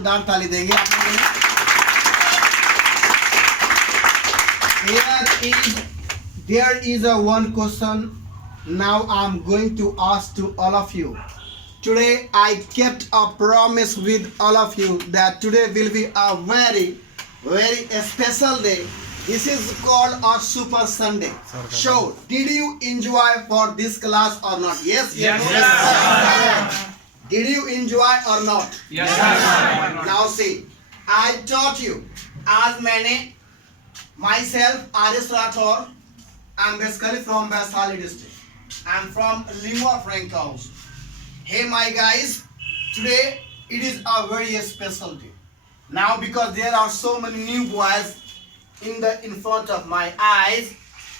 जोरदार ताली देंगे आप लोग। There is a one question now I'm going to ask to all of you. Today I kept a promise with all of you that today will be a very special day. This is called a Super Sunday. So, did you enjoy for this class or not? Yes. Did you enjoy or not? Yes. Now see, I taught you. आज मैंने myself Aris Rathor. I'm basically from Vaishali district. I'm from Lingua Francos. Hey my guys, today it is a very special day. Now because there are so many new boys in front of my eyes,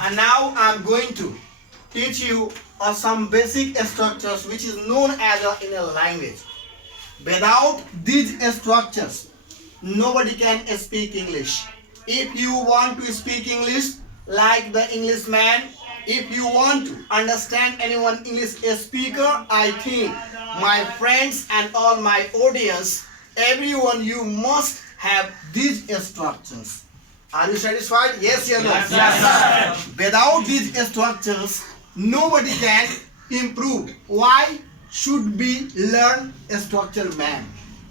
and now I'm going to teach you some basic structures which is known as in a language. Without these structures, nobody can speak English. If you want to speak English like the Englishman, if you want to understand anyone English speaker, I think my friends and all my audience, everyone, you must have these structures. Are you satisfied? Yes or no? Yes. Without these structures, nobody can improve. Why should we learn a structure, man?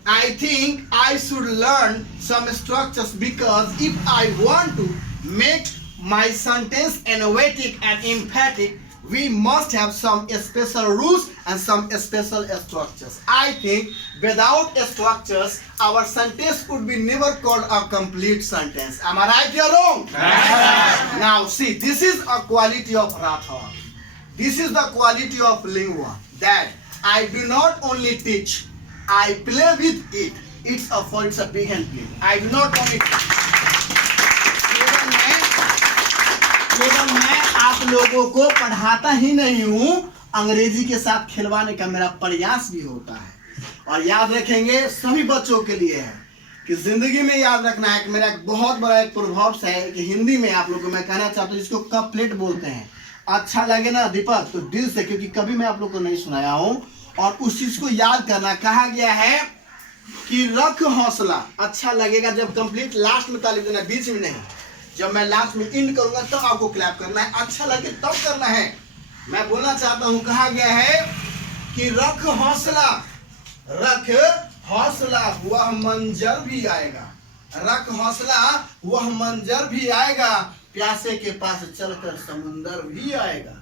I think I should learn some structures because if I want to make my sentence innovative and emphatic, we must have some special rules and some special structures. I think without structures, our sentence could be never called a complete sentence. Am I right or wrong? Yes. Now see, this is a quality of Rathor. This is the quality of Lingua, that I do not only teach, I play with it. It's a big hand play. I do not only teach. केवल मैं आप लोगों को पढ़ाता ही नहीं हूँ, अंग्रेजी के साथ खिलवाने का मेरा प्रयास भी होता है। और याद रखेंगे सभी बच्चों के लिए है कि जिंदगी में याद रखना है कि मेरा एक बहुत बड़ा एक प्रभाव है कि हिंदी में आप लोगों को मैं कहना चाहता हूँ जिसको कपलेट बोलते हैं। अच्छा लगे ना दीपक तो दिल से, क्योंकि कभी मैं आप लोग को नहीं सुनाया हूँ। और उस चीज को याद करना, कहा गया है कि रख हौसला। अच्छा लगेगा जब कंप्लीट लास्ट में ताली देना, बीच में नहीं। जब मैं लास्ट में इंड करूंगा तब आपको क्लैप करना है, अच्छा लगे तब करना है। मैं बोलना चाहता हूं, कहा गया है कि रख हौसला, रख हौसला वह मंजर भी आएगा, रख हौसला वह मंजर भी आएगा, प्यासे के पास चलकर समुंदर भी आएगा।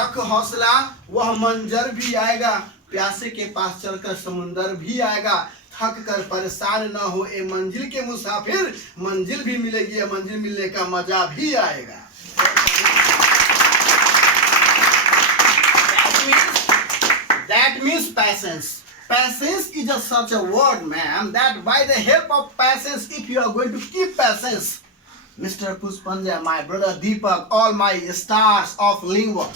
रख हौसला वह मंजर भी आएगा, प्यासे के पास चलकर समुंदर भी आएगा। थक कर परेशान न हो ए मंजिल के मुसाफिर, मंजिल भी मिलेगी, या मंजिल मिलने का मजा भी आएगा। That means patience. Patience is just such a word, man, that by the help of patience, if you are going to keep patience, Mr. Puspanja, my brother Deepak, all my stars of Lingua,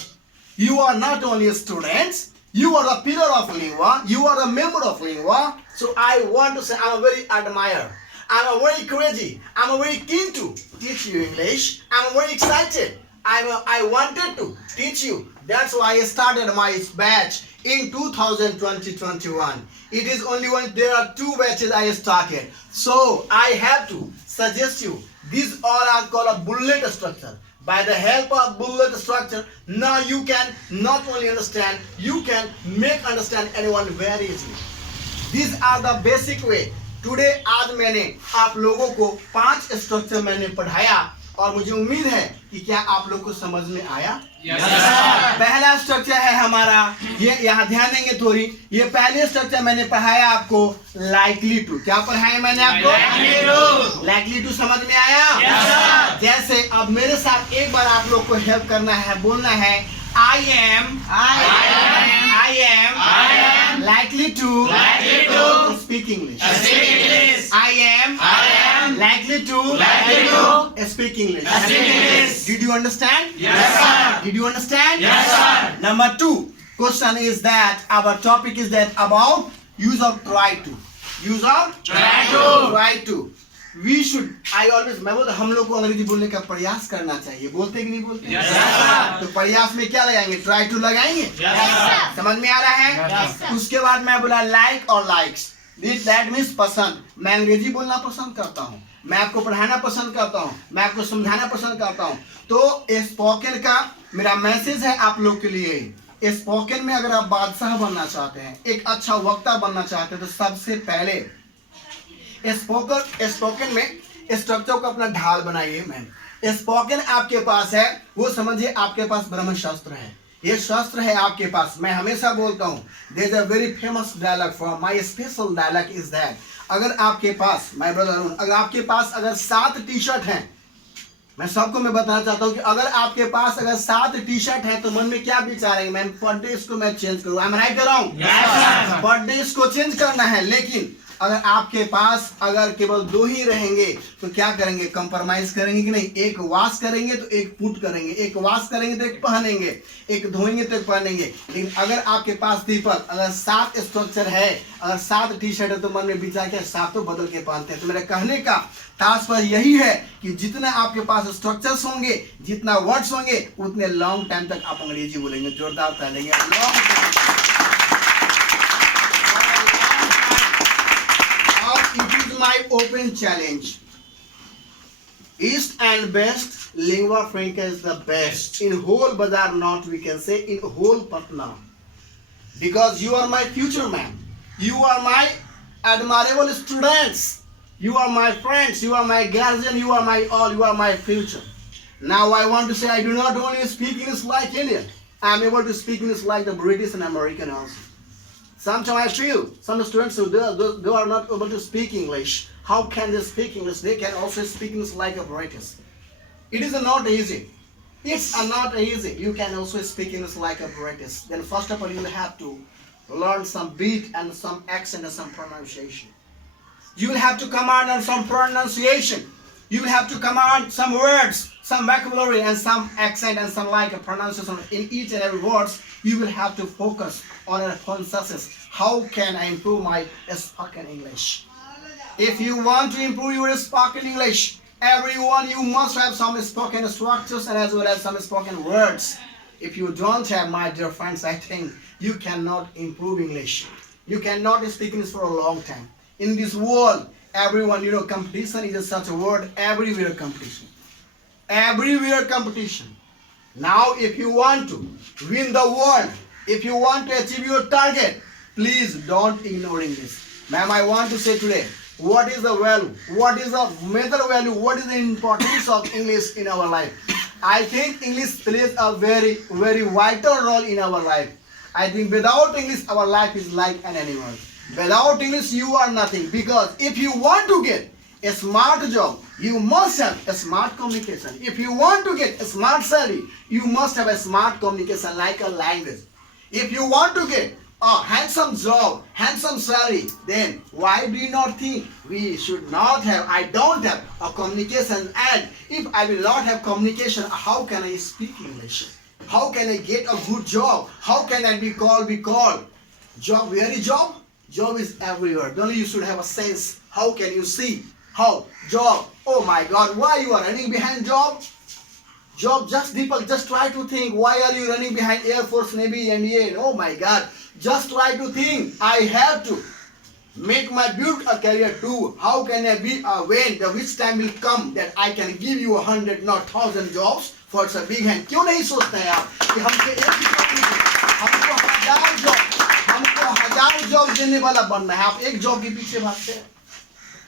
you are not only students, you are a pillar of Lingua, you are a member of Lingua. So I want to say I'm a very admire, I'm a very crazy, I'm a very keen to teach you English. I'm very excited. I wanted to teach you. That's why I started my batch in 2020-21. It is only when there are 2 batches I started. So I have to suggest you. These all are called a bullet structure. By the help of bullet structure, now you can not only understand, you can make understand anyone very easily. These are the basic way. Today आज मैंने आप लोगों को 5 structure मैंने पढ़ाया और मुझे उम्मीद है कि क्या आप लोग को समझ में आया। Yes, पहला स्ट्रक्चर है हमारा, ये यहाँ ध्यान देंगे थोड़ी। ये पहले स्ट्रक्चर मैंने पढ़ाया आपको लाइकली टू। क्या पढ़ाया मैंने आपको? लाइकली टू समझ में आया? Yes, जैसे अब मेरे साथ एक बार आप लोग को हेल्प करना है, बोलना है I am likely to speak English. I am likely to speak English. Did you understand? Yes, sir. Did you understand? Yes, sir. Number 2 question is that our topic is that about use of try to. Use of try to. We should, I always, मैं बोलता हम लोग को अंग्रेजी बोलने का प्रयास करना चाहिए। बोलते कि नहीं बोलते? Yes, sir. तो प्रयास में क्या लगाएंगे? ट्राई टू लगाएंगे। Yes, sir. समझ में आ रहा है? Yes, sir. उसके बाद मैं बोला लाइक और लाइक्स। दैट मीन्स पसंद। मैं अंग्रेजी बोलना पसंद करता हूँ, मैं आपको पढ़ाना पसंद करता हूँ, मैं आपको समझाना पसंद करता हूँ। तो स्पोकन का मेरा मैसेज है आप लोग के लिए, स्पोकन में अगर आप बादशाह बनना चाहते हैं, एक अच्छा वक्ता बनना चाहते हैं, तो सबसे पहले स्पोकन में स्ट्रक्चर को अपना ढाल बनाइए। मैम स्पोकन आपके पास है, वो समझिए आपके पास ब्रह्मशास्त्र है, ये शास्त्र है आपके पास। मैं हमेशा बोलता हूँ there is a very famous dialogue for my special dialogue is that, अगर आपके पास माय ब्रदर, अगर आपके पास अगर 7 टी शर्ट हैं, मैं सबको मैं बताना चाहता हूँ कि अगर आपके पास अगर 7 टी शर्ट है तो मन में क्या विचार है, मैम पर डे इसको मैं चेंज करूँ, आई एम राइट कर रहा हूँ, पर डे इसको चेंज करना है। लेकिन अगर आपके पास अगर केवल 2 ही रहेंगे तो क्या करेंगे, कंप्रोमाइज करेंगे कि नहीं, एक वॉश करेंगे तो एक पुट करेंगे, एक वॉश करेंगे तो एक पहनेंगे, एक धोएंगे तो एक पहनेंगे। लेकिन अगर आपके पास दीपक अगर 7 स्ट्रक्चर है, अगर 7 टी शर्ट है तो मन में विचार क्या, 7 बदल के पहनते हैं। तो मेरे कहने का तात्पर्य यही है कि जितना आपके पास स्ट्रक्चर्स होंगे, जितना वर्ड्स होंगे, उतने लॉन्ग टाइम तक आप अंग्रेजी बोलेंगे। जोरदार तालियां long. It is my open challenge. East and West, lingua franca is the best. In whole Bazar North, we can say in whole Patna. Because you are my future man. You are my admirable students. You are my friends. You are my guardian. You are my all. You are my future. Now I want to say I do not only speak English like Indian. I am able to speak English like the British and American also. Sometimes I feel some students who they are not able to speak English. How can they speak English? They can also speak English like a British. It is not easy. It's not easy. You can also speak English like a British. Then first of all, you will have to learn some beat and some accent and some pronunciation. You will have to command on some pronunciation. You will have to command some words, some vocabulary and some accent and some like a pronunciation in each and every words. You will have to focus on a consciousness. How can I improve my spoken English? If you want to improve your spoken English, everyone, you must have some spoken structures and as well as some spoken words. If you don't have, my dear friends, I think you cannot improve English. You cannot speak English for a long time. In this world, everyone, competition is such a word. Everywhere competition. Everywhere competition. Now, if you want to win the world, if you want to achieve your target, please don't ignore English. Ma'am, I want to say today, what is the value? What is the major value? What is the importance of English in our life? I think English plays a very, very vital role in our life. I think without English, our life is like an animal. Without English, you are nothing. Because if you want to get a smart job, you must have a smart communication. If you want to get a smart salary, you must have a smart communication like a language. If you want to get a handsome job, handsome salary, then why do you not think we should not have, I don't have a communication, and if I will not have communication, how can I speak English? How can I get a good job? How can I be called? Job, where is job? Job is everywhere. Only you should have a sense. How can you see? How? Job. Oh my God, why you are running behind job? Job, just Deepak, just try to think. Why are you running behind Air Force, Navy, MBA? Oh my God, just try to think. I have to make my build a career too. How can I be when the which time will come that I can give you 100, not 1,000 jobs for a big hand? क्यों नहीं सोचते हैं आप कि हमको एक ही job नहीं, हमको 1000 जॉब देने वाला बनना है? आप एक जॉब के पीछे भागते हैं।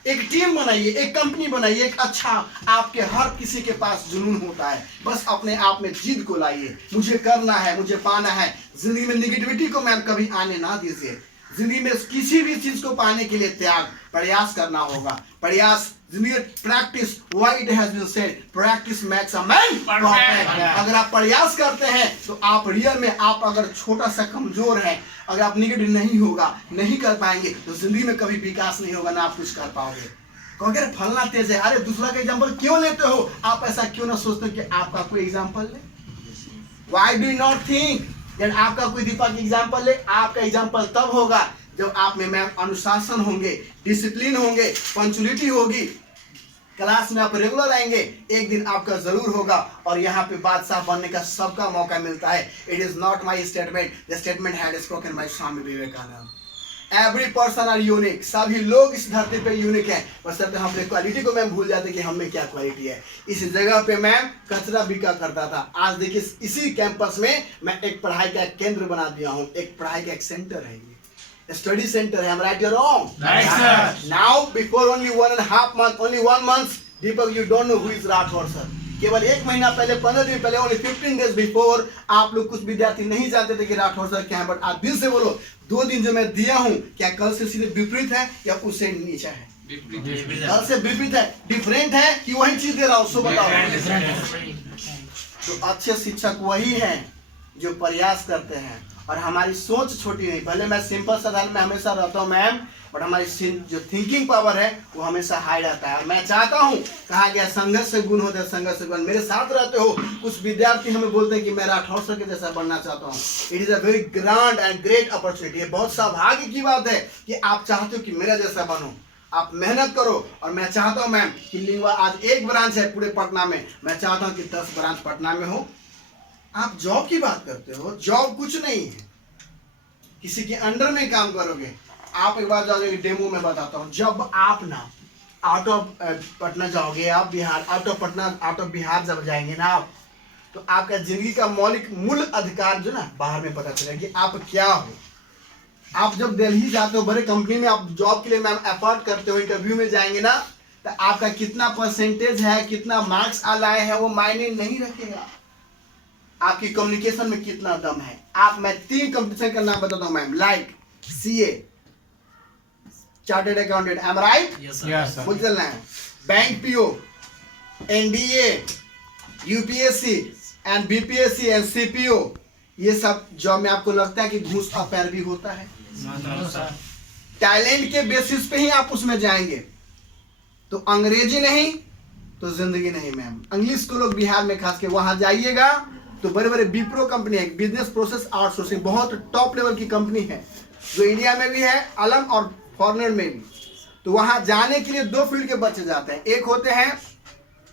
एक टीम बनाइए, एक कंपनी बनाइए, एक अच्छा, आपके हर किसी के पास जुनून होता है, बस अपने आप में जिद को लाइए, मुझे करना है, मुझे पाना है। जिंदगी में निगेटिविटी को मैम कभी आने ना दीजिए। जिंदगी में किसी भी चीज को पाने के लिए त्याग, प्रयास करना होगा। प्रयास, जिंदगी practice, why it has been said, practice makes a man perfect. अगर आप प्रयास करते हैं तो आप रियल में, आप अगर छोटा सा कमजोर हैं, अगर आप निगेटिव नहीं होगा, नहीं कर पाएंगे, तो जिंदगी में कभी विकास नहीं होगा, ना आप कुछ कर पाओगे। कहोगे अरे फलना तेज है, अरे दूसरा का एग्जाम्पल क्यों लेते हो? आप ऐसा क्यों ना सोचते हो कि आपका कोई एग्जाम्पल ले? Why do you not think जब आपका कोई दीपक एग्जाम्पल ले? आपका एग्जाम्पल तब होगा जब आप में मैम अनुशासन होंगे, डिसिप्लिन होंगे, पंचुअलिटी होगी, क्लास में आप रेगुलर आएंगे, एक दिन आपका जरूर होगा। और यहाँ पे बादशाह बनने का सबका मौका मिलता है। It is not my statement, the statement had spoken by Swami Vivekananda. Every person are unique, सभी लोग इस धरती पे यूनिक है। बस हम अपने क्वालिटी को मैम भूल जाते कि हम में क्या क्वालिटी है। इस जगह पे मैम कचरा बिका करता था, आज देखिए इसी कैंपस में मैं एक पढ़ाई का केंद्र बना दिया हूँ, एक पढ़ाई का एक सेंटर है, स्टडी सेंटर है। राइट और wrong? Right, sir. Now before only 1.5 month, only 1 month, Deepak you don't know who is Rathore sir. केवल 1 महीना पहले, 15 दिन पहले, ओनली 15 days बिफोर, आप लोग कुछ विद्यार्थी नहीं जानते थे कि राठौर सर क्या है। बट आप दिल से बोलो, 2 दिन जो मैं दिया हूँ, क्या कल से सीधे विपरीत है या उससे नीचा है? कल से विपरीत है, डिफरेंट है कि वही चीज दे रहा हूँ? सो बताओ। तो अच्छे शिक्षक वही हैं जो प्रयास करते हैं, और हमारी सोच छोटी नहीं। पहले मैं सिंपल साधारण में हमेशा रहता हूँ मैम, बट हमारी जो थिंकिंग पावर है वो हमेशा हाई रहता है। और मैं चाहता हूँ, कहा गया संघर्ष से गुण होते हैं, संघर्ष से गुण। मेरे साथ रहते हो कुछ विद्यार्थी हमें बोलते हैं कि मैं राठौर सर के जैसा बनना चाहता हूँ। It is a very grand and great opportunity. बहुत सौभाग्य की बात है कि आप चाहते हो कि मेरा जैसा बनो। आप मेहनत करो, और मैं चाहता हूँ मैम कि लिंगवा आज 1 ब्रांच है पूरे पटना में, मैं चाहता हूँ कि 10 ब्रांच पटना में हो। आप जॉब की बात करते हो, जॉब कुछ नहीं है, किसी के अंडर में काम करोगे। आप एक बार जाओगे, डेमो में बताता हूँ। जब आप ना आउट ऑफ पटना जाओगे, आप Bihar, out of Patna, out of Bihar जब जाएंगे ना आप, तो आपका जिंदगी का मौलिक मूल अधिकार जो ना बाहर में पता चलेगा कि आप क्या हो। आप जब दिल्ली जाते हो, बड़े कंपनी में आप जॉब के लिए मैम एफर्ट करते हो, इंटरव्यू में जाएंगे ना, तो आपका कितना परसेंटेज है, कितना मार्क्स लाए हैं, वो मायने नहीं रखेगा। आपकी कम्युनिकेशन में कितना दम है। आप, मैं 3 कंपटीशन का नाम बताता हूँ ma'am, like CA, chartered accountant, am right? Yes, sir. मुझे चलना है। Bank PO, NDA, UPSC and BPSC and CPO, ये सब जॉब में आपको लगता है कि घूस और पैरवी होता है? टैलेंट के बेसिस पे ही आप उसमें जाएंगे। तो अंग्रेजी नहीं तो जिंदगी नहीं मैम। इंग्लिश को लोग बिहार में खास के वहां जाइएगा तो बड़े बड़े विप्रो कंपनी है, बिजनेस प्रोसेस आउटसोर्सिंग, बहुत टॉप लेवल की कंपनी है, जो इंडिया में भी है, अलग और फॉरेनर में भी। तो वहां जाने के लिए 2 फील्ड के बच्चे जाते हैं। एक होते हैं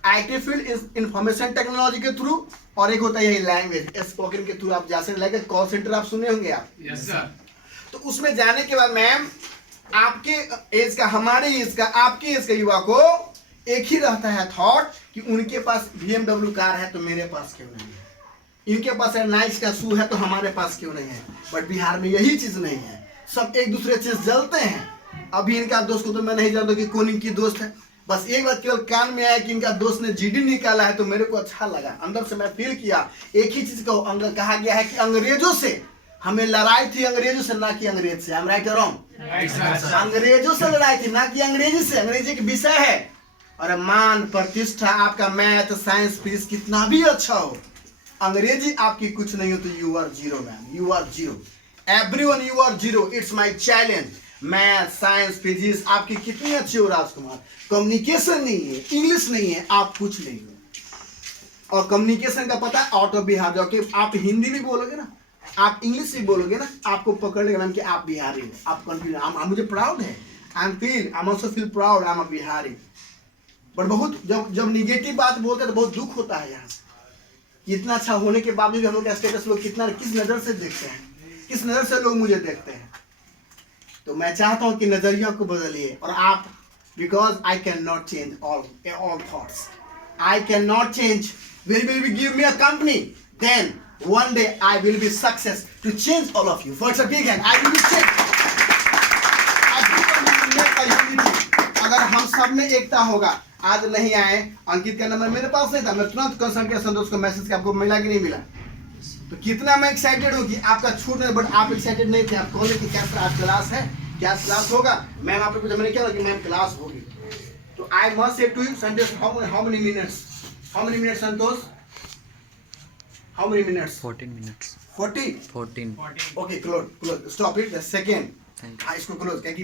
IT फील्ड, इंफॉर्मेशन टेक्नोलॉजी के थ्रू, और एक होता है यही लैंग्वेज, स्पोकन के थ्रू आप जा सकते हैं। कॉल सेंटर आप सुने होंगे आप। Yes, sir. तो उसमें जाने के बाद मैम, आपके एज का, हमारे एज का, आपके एज का युवा को एक ही रहता है थॉट कि उनके पास BMW कार है तो मेरे पास क्यों नहीं है, इनके पास नाइस का शू है तो हमारे पास क्यों नहीं है। बट बिहार में यही चीज नहीं है, सब एक दूसरे से जलते हैं। अभी इनका दोस्त को तो मैं नहीं जानता कि कौन इनकी दोस्त है, बस एक बार केवल कान में आया कि इनका दोस्त ने GD निकाला है तो मेरे को अच्छा लगा, अंदर से मैं फील किया। एक ही चीज को कहा गया है कि अंग्रेजों से हमें लड़ाई थी, अंग्रेजों से ना कि अंग्रेज से। I'm right or wrong? Right, sir. अंग्रेजों से लड़ाई थी ना कि अंग्रेजी से। अंग्रेजी एक विषय है, और मान प्रतिष्ठा, आपका मैथ साइंस फिजिक्स कितना भी अच्छा हो, अंग्रेजी आपकी कुछ नहीं हो तो you are zero ma'am, you are zero. Everyone you are zero, it's my challenge. Math science physics आपकी कितनी अच्छी हो राजकुमार, कम्युनिकेशन नहीं है, इंग्लिश नहीं है, आप कुछ नहीं हो। और कम्युनिकेशन का पता है, आउट ऑफ बिहार जाओगे आप हिंदी भी बोलोगे ना, आप इंग्लिश भी बोलोगे ना, आपको पकड़ लेगा मैम कि आप बिहारी हो। आप कन्फ्यूज, मुझे प्राउड है, I am also feel proud, I am a Bihari. But बहुत जब निगेटिव बात बोलते हैं तो बहुत दुख होता है। यहाँ इतना अच्छा होने के बावजूद हम लोग का स्टेटस लोग कितना, किस नजर से देखते हैं, किस नजर से लोग मुझे देखते हैं। तो मैं चाहता हूं कि नजरिया को बदलिए, और आप, because I can not change all thoughts, I can not change. will you give me a company, then one day I will be success to change all of you. First a big hand, I will be changed. अगर हम सब में एकता होगा, आज नहीं आए, अंकित का number मेरे पास नहीं था, मैं तुरंत कंसल्टेशन दोस्त को मैसेज किया, आपको मिला कि नहीं मिला, तो कितना मैं एक्साइटेड हूँ कि आपका छूट नहीं। बट आप एक्साइटेड नहीं थे, आप कॉलेज की क्या आज क्लास है, क्या क्लास होगा, मैम आप लोग मैंने क्या कि मैम क्लास होगी। तो I must say to you Santosh, how many minutes Santosh, how many minutes? 14 minutes. 40? 14. Okay, close stop it, the second. Thank you. इसको क्लोज क्या कि